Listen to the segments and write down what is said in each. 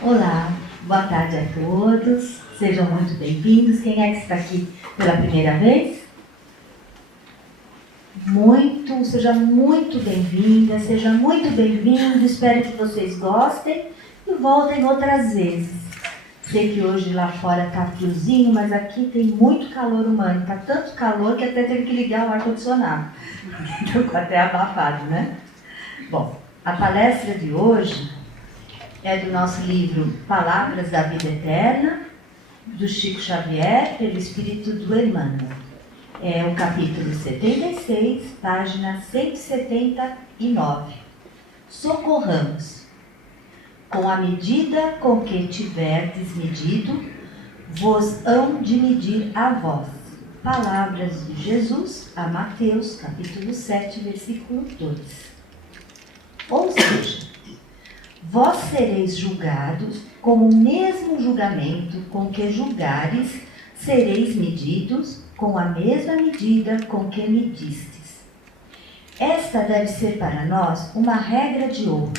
Olá, boa tarde a todos, sejam muito bem-vindos. Quem é que está aqui pela primeira vez? Seja muito bem-vinda, seja muito bem-vindo. Espero que vocês gostem e voltem outras vezes. Sei que hoje lá fora está friozinho, mas aqui tem muito calor humano. Está tanto calor que até teve que ligar o ar-condicionado. Ficou até abafado, né? Bom, a palestra de hoje é do nosso livro Palavras da Vida Eterna, do Chico Xavier, pelo Espírito do Emmanuel. É o capítulo 76, página 179. Socorramos. Com a medida com que tiverdes medido, vos hão de medir a vós. Palavras de Jesus a Mateus, capítulo 7, versículo 2. Ou seja, vós sereis julgados com o mesmo julgamento com que julgares, sereis medidos com a mesma medida com que medistes. Esta deve ser para nós uma regra de ouro,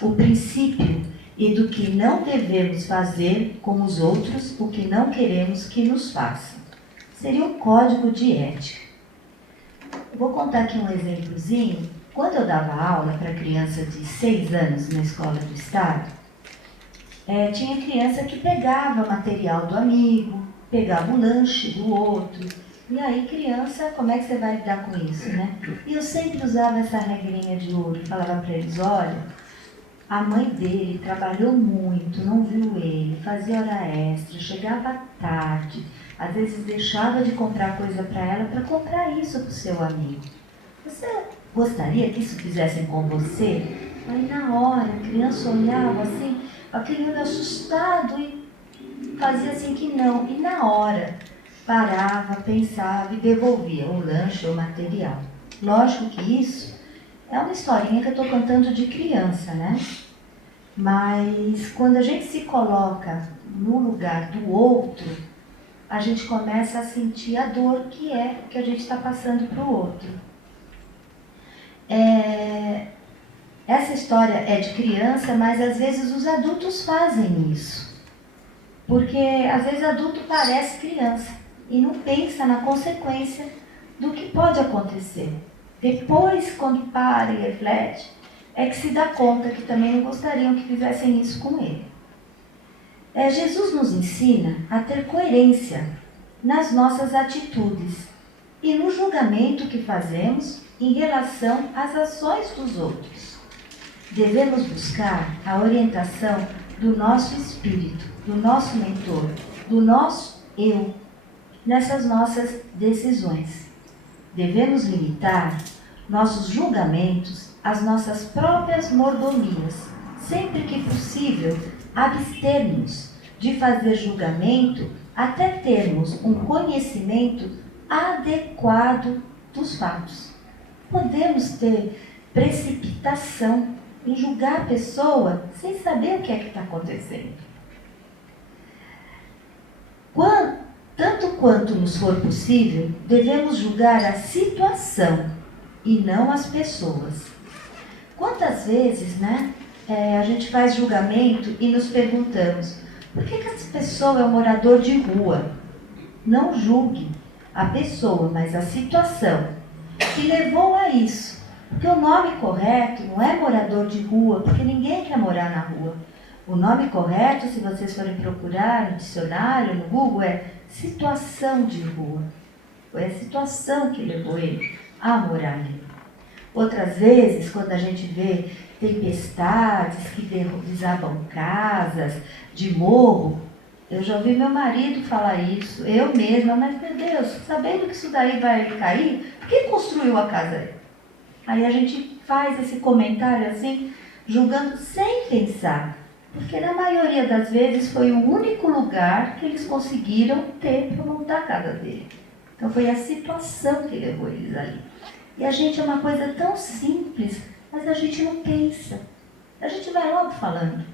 o princípio e do que não devemos fazer com os outros o que não queremos que nos façam. Seria um código de ética. Vou contar aqui um exemplozinho. Quando eu dava aula para criança de 6 anos na escola do estado, tinha criança que pegava material do amigo, pegava o lanche do outro. E aí, criança, como é que você vai lidar com isso, né? E eu sempre usava essa regrinha de ouro, falava para eles, olha, a mãe dele trabalhou muito, não viu ele, fazia hora extra, chegava tarde, às vezes deixava de comprar coisa para ela para comprar isso para o seu amigo. Você gostaria que isso fizessem com você? Aí na hora, a criança olhava assim, aquele olho assustado e fazia assim que não. E na hora, parava, pensava e devolvia o lanche ou o material. Lógico que isso é uma historinha que eu estou contando de criança, né? Mas quando a gente se coloca no lugar do outro, a gente começa a sentir a dor que é que a gente está passando para o outro. Essa história é de criança, mas às vezes os adultos fazem isso. Porque às vezes adulto parece criança e não pensa na consequência do que pode acontecer. Depois, quando para e reflete, é que se dá conta que também não gostariam que fizessem isso com ele. Jesus nos ensina a ter coerência nas nossas atitudes e no julgamento que fazemos em relação às ações dos outros. Devemos buscar a orientação do nosso espírito, do nosso mentor, do nosso eu, nessas nossas decisões. Devemos limitar nossos julgamentos às nossas próprias mordomias, sempre que possível, abster-nos de fazer julgamento até termos um conhecimento adequado dos fatos. Podemos ter precipitação em julgar a pessoa sem saber o que é que está acontecendo. Tanto quanto nos for possível, devemos julgar a situação e não as pessoas. Quantas vezes, a gente faz julgamento e nos perguntamos, por que essa pessoa é um morador de rua? Não julgue a pessoa, mas a situação que levou a isso. Porque o nome correto não é morador de rua, porque ninguém quer morar na rua. O nome correto, se vocês forem procurar no dicionário, no Google, é situação de rua. Foi a situação que levou ele a morar ali. Outras vezes, quando a gente vê tempestades que desabam casas, de morro, eu já ouvi meu marido falar isso, eu mesma, mas meu Deus, sabendo que isso daí vai cair, quem construiu a casa aí? Aí a gente faz esse comentário assim, julgando sem pensar, porque na maioria das vezes foi o único lugar que eles conseguiram ter para montar a casa dele. Então foi a situação que levou eles ali. E a gente é uma coisa tão simples, mas a gente não pensa. A gente vai logo falando.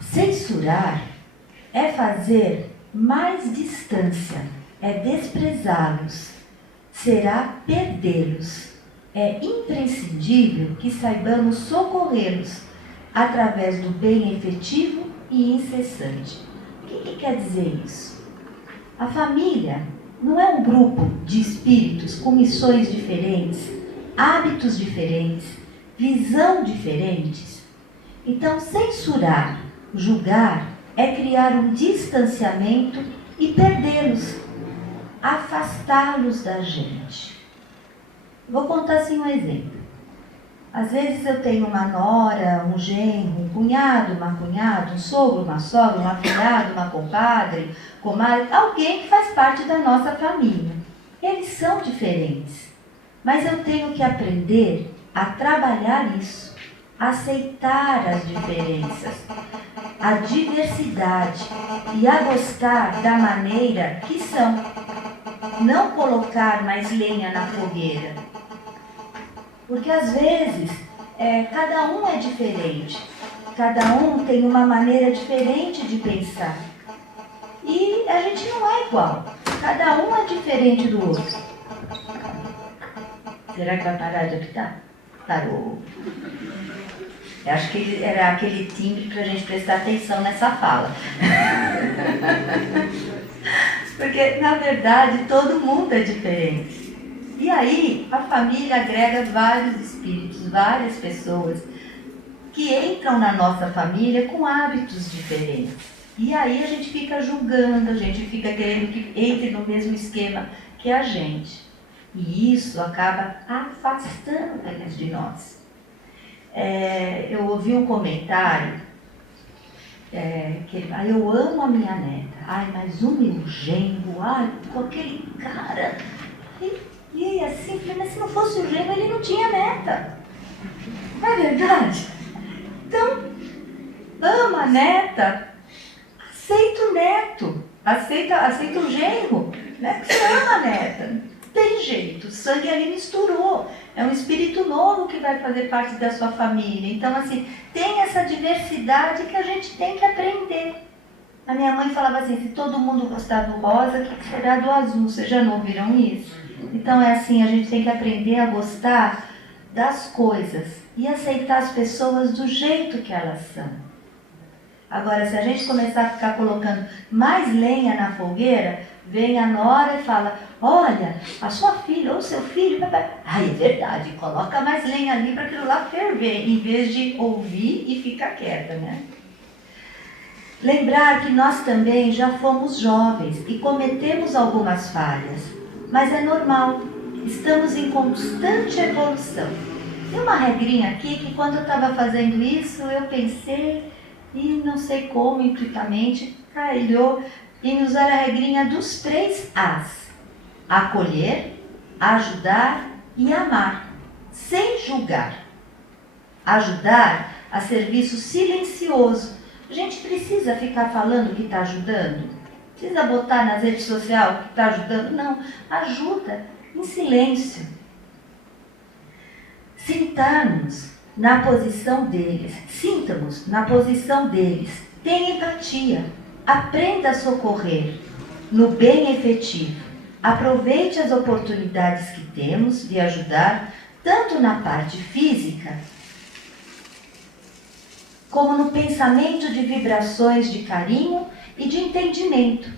Censurar é fazer mais distância, é desprezá-los, será perdê-los. é imprescindível que saibamos socorrê-los através do bem efetivo e incessante. O que quer dizer isso? A família não é um grupo de espíritos com missões diferentes, hábitos diferentes, visão diferentes. Então, censurar, julgar, é criar um distanciamento e perdê-los, afastá-los da gente. Vou contar assim um exemplo. Às vezes eu tenho uma nora, um genro, um cunhado, uma cunhada, um sogro, uma sogra, um afilhado, uma compadre, comadre, alguém que faz parte da nossa família. Eles são diferentes, mas eu tenho que aprender a trabalhar isso, a aceitar as diferenças, a diversidade e a gostar da maneira que são. Não colocar mais lenha na fogueira. Porque às vezes, cada um é diferente. Cada um tem uma maneira diferente de pensar. E a gente não é igual. Cada um é diferente do outro. Será que vai parar de apitar? Parou. Eu acho que era aquele timbre para a gente prestar atenção nessa fala. Porque, na verdade, todo mundo é diferente. E aí, a família agrega vários espíritos, várias pessoas que entram na nossa família com hábitos diferentes. E aí a gente fica julgando, a gente fica querendo que entre no mesmo esquema que a gente. E isso acaba afastando eles de nós. Eu ouvi um comentário que eu amo a minha neta, mas o meu genro, com aquele cara. E assim, mas se não fosse o genro, ele não tinha neta. Não é verdade? Então, ama a neta, aceita o neto, aceita o genro, né? Porque você ama a neta. Tem jeito, o sangue ali misturou. É um espírito novo que vai fazer parte da sua família. Então, assim, tem essa diversidade que a gente tem que aprender. A minha mãe falava assim, se todo mundo gostar do rosa, o que será do azul? Vocês já não ouviram isso? Então é assim, a gente tem que aprender a gostar das coisas e aceitar as pessoas do jeito que elas são. Agora, se a gente começar a ficar colocando mais lenha na fogueira, vem a nora e fala, olha, a sua filha ou seu filho, é verdade, coloca mais lenha ali para aquilo lá ferver, em vez de ouvir e ficar quieta, né? Lembrar que nós também já fomos jovens e cometemos algumas falhas, mas é normal, estamos em constante evolução. Tem uma regrinha aqui que quando eu estava fazendo isso, eu pensei, e não sei como, intuitivamente, calhou em usar a regrinha dos 3 As. Acolher, ajudar e amar, sem julgar. Ajudar a serviço silencioso. A gente precisa ficar falando que está ajudando? Precisa botar nas redes sociais que está ajudando? Não, ajuda em silêncio. Sintamos na posição deles, sintamos na posição deles, tenha empatia, aprenda a socorrer no bem efetivo, aproveite as oportunidades que temos de ajudar, tanto na parte física, como no pensamento de vibrações de carinho e de entendimento,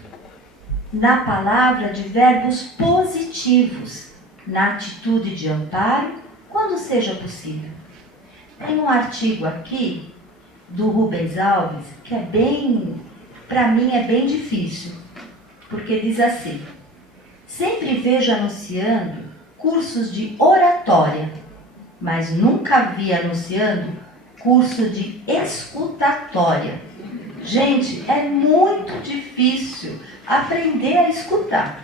na palavra de verbos positivos, na atitude de amparo, quando seja possível. Tem um artigo aqui do Rubens Alves que para mim é bem difícil, porque diz assim, sempre vejo anunciando cursos de oratória, mas nunca vi anunciando curso de escutatória. Gente, é muito difícil aprender a escutar.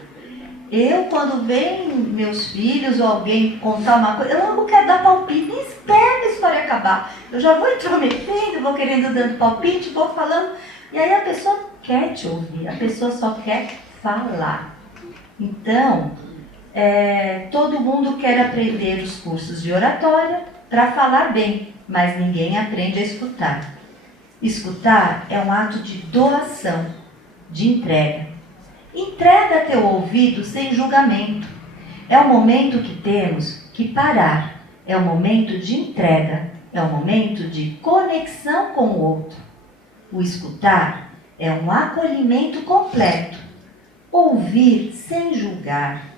Eu, quando vem meus filhos ou alguém contar uma coisa, eu não quero dar palpite, nem espero a história acabar. Eu já vou intrometendo, vou querendo dando palpite, vou falando, e aí a pessoa quer te ouvir, a pessoa só quer falar. Então, todo mundo quer aprender os cursos de oratória para falar bem, mas ninguém aprende a escutar. Escutar é um ato de doação, de entrega. Entrega teu ouvido sem julgamento. É o momento que temos que parar é um momento de entrega, é um momento de conexão com o outro. O escutar é um acolhimento completo. Ouvir sem julgar,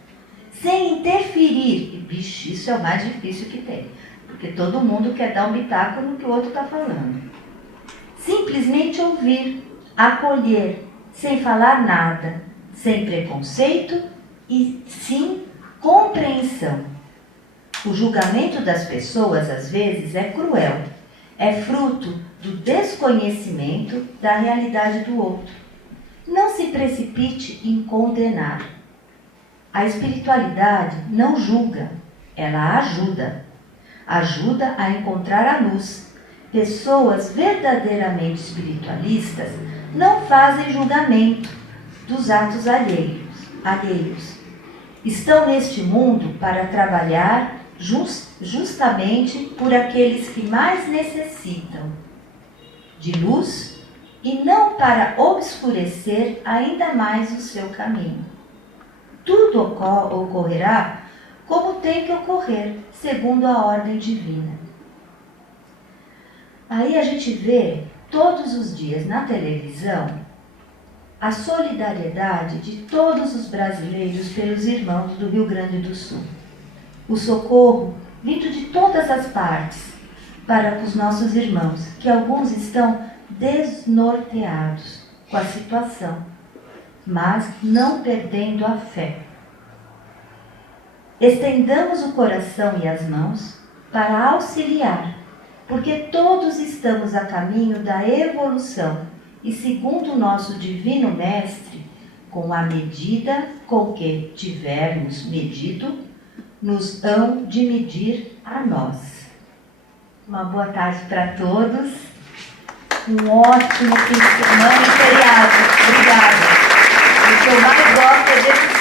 sem interferir. E, bicho, isso é o mais difícil que tem. Porque todo mundo quer dar um bitaco no que o outro está falando. Simplesmente ouvir, acolher, sem falar nada, sem preconceito e sim compreensão. O julgamento das pessoas, às vezes, é cruel. É fruto do desconhecimento da realidade do outro. Não se precipite em condenar. A espiritualidade não julga, ela ajuda. Ajuda a encontrar a luz. Pessoas verdadeiramente espiritualistas não fazem julgamento dos atos alheios. Estão neste mundo para trabalhar justamente por aqueles que mais necessitam de luz e não para obscurecer ainda mais o seu caminho. Tudo ocorrerá como tem que ocorrer, segundo a ordem divina. Aí a gente vê todos os dias na televisão a solidariedade de todos os brasileiros pelos irmãos do Rio Grande do Sul. O socorro vindo de todas as partes para os nossos irmãos, que alguns estão desnorteados com a situação, mas não perdendo a fé. Estendamos o coração e as mãos para auxiliar, porque todos estamos a caminho da evolução e, segundo o nosso Divino Mestre, com a medida com que tivermos medido, nos hão de medir a nós. Uma boa tarde para todos. Um ótimo fim de semana e feriado. Obrigada. O que eu mais gosto é desse